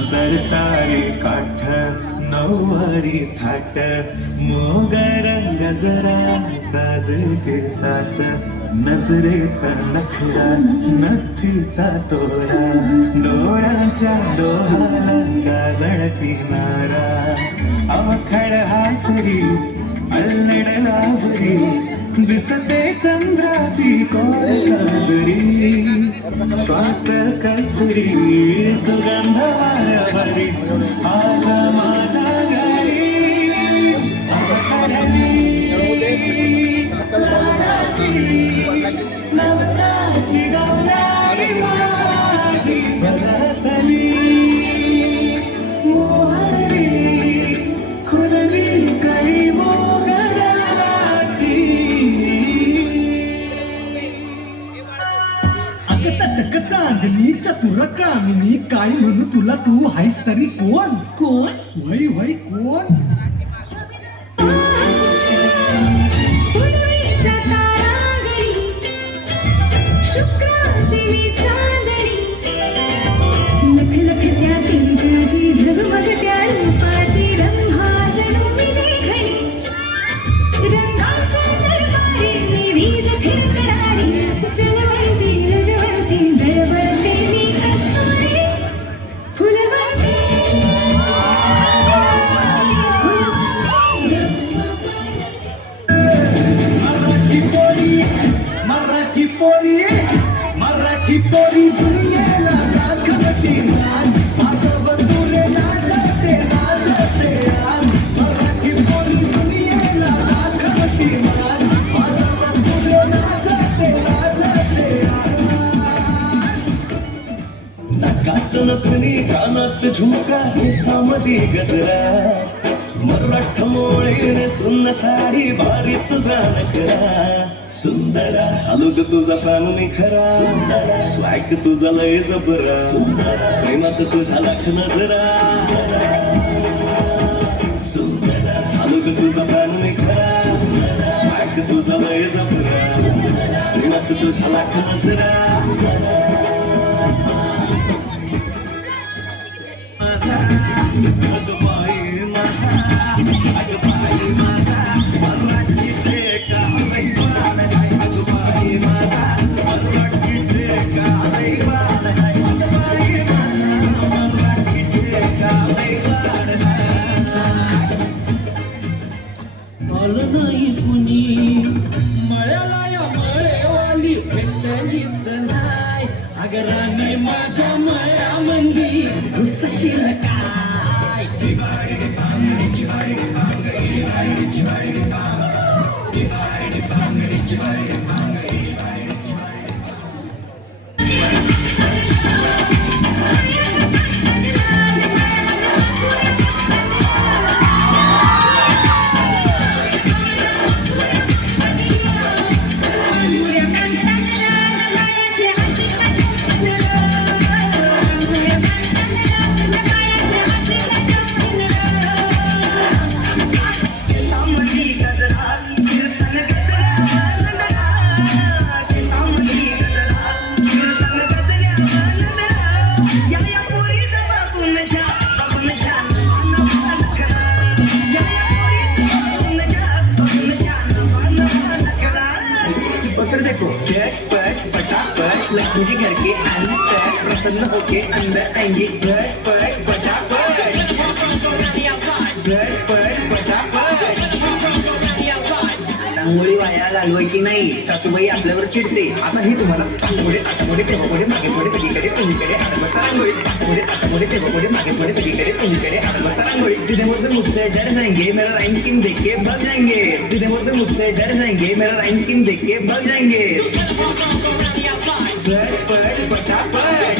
सरतारे काठ नऊवारी थाट मोगर गजरा साजते साथ नजरेचा नखरा नथीचा तोरा डोळ्याच्या डोळ्याला काजळती नारा अवखळ हासरी अल्लड लाजरी दिसते चंद्राची कोर साजरी श्वास कस्तुरी सुगंध वाऱ्यावरी आज माझ्या घरी नवसाची गौराई माझी बरसली मोहरी खुलली काही मोगराची अगं चटक चांदणी चतुर कामिनी काय म्हणू तुला तू हायस तरी कोण कोण? वय वय कोण पुनवेच्या तारांगणी, शुक्राची मी चांदणी, लखलखत्या तेजाची झगमगत्या रूपाची रंभा जणू मी देखणी, रंगाच्या दरबारी मी वीज फिरकणारी, चलवंती लजवंती जळवळते मी कस्तुरी, फुलवंती मराठी पोरी दुनियेला दाखवते नाच माझं बंधुरे नाचते नाचते आज मराठी पोरी दुनियेला दाखवते नाच माझं बंधुरे नाचते नाचते नाकात नथनी कानात झुमका हे सामदी गजरा मराठ मोळे सुन्न साडी भारी तुझा नखरा सुंदरा चालू ग तुझा फॅमिली खरा स्वॅग तुझा लय जबरा प्रेमात तुझा लाख नजरा सुंदरा चालू ग तुझा फॅमिली खरा स्वॅग तुझा लय जबरा प्रेमात तुझा लाख नजरा अगबाई माझा अगबाई माझा मराठी लेका दैवान आहे अगबाई माझा मराठी लेका दैवान आहे अगबाई माझा मराठी लेका दैवान आहे आलं नाही कुणी मळ्याला या मळेवाली भेटलीच नाही अगराने माझ्या मळ्यामंदी घुसशील काय लक्ष्मी जी घर के अंदर प्रसन्न होके अंदर आएंगे झटपट फटाफट झटपट फटाफट रांगोळी वाया घालवायची नाही सासूबाई आपल्यावर चिडते आता हे तुम्हाला पुढे तेव्हा पुढे मागे पुढे सगळीकडे उजवीकडे आडवता रांगोळी पुढे तेव्हा पुढे मागे पुढे सगळीकडे उजवीकडे आडवता रांगोळी तुझे मुझसे मुझसे डर जाएंगे मेरा राइम स्कीम देख के भाग जाएंगे तुझे मुझसे डर जाएंगे मेरा राइम स्कीम देख के भाग जाएंगे झटपट फटाफट